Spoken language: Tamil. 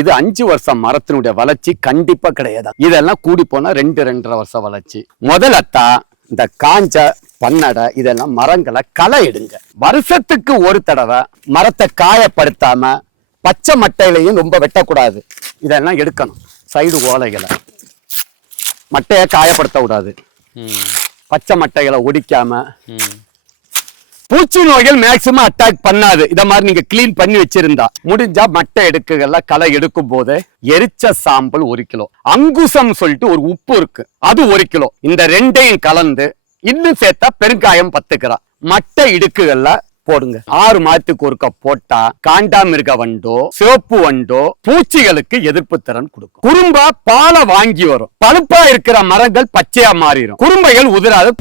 இது அஞ்சு வருஷம் மரத்தினுடைய வளர்ச்சி கண்டிப்பா கிடையாது. இதெல்லாம் கூடி போனா ரெண்டு ரெண்டரை வருஷம் வளர்ச்சி. முதலத்தா இந்த காஞ்ச பன்னடை இதெல்லாம் மரங்களை களை எடுங்க வருஷத்துக்கு ஒரு தடவை மரத்தை காயப்படுத்தாம பச்சை மட்டையிலையும் ரொம்ப வெட்டக்கூடாது. இதெல்லாம் எடுக்கணும். சைடு ஓலைகளை. மட்டையை காயப்படுத்த கூடாது பச்சை மட்டைகளை ஒடிக்காம பூச்சி நோய்கள் மேக்சிமம் அட்டாக் பண்ணாது. இத மாதிரி நீங்க கிளீன் பண்ணி வச்சிருந்தா முடிஞ்சா மட்டை எடுக்குகள்ல களை எடுக்கும் போது எரிச்ச சாம்பல் ஒரு கிலோ. அங்குசம் சொல்லிட்டு ஒரு உப்பு இருக்கு. அது ஒரு கிலோ. இந்த ரெண்டையும் கலந்து இன்னும் சேர்த்தா பெருங்காயம் பத்து கிராம் மட்டை இடுக்குகள்ல போடுங்க. ஆறு மாதத்துக்கு ஒருக்க போட்டா காண்டாமிருக வண்டோ சிவப்பு வண்டோ பூச்சிகளுக்கு எதிர்ப்பு திறன் கொடுக்கும். குறும்பா பாலை வாங்கி வரும். பழுப்பா இருக்கிற மரங்கள் பச்சையா மாறிடும் குறும்பைகள் உதிராது.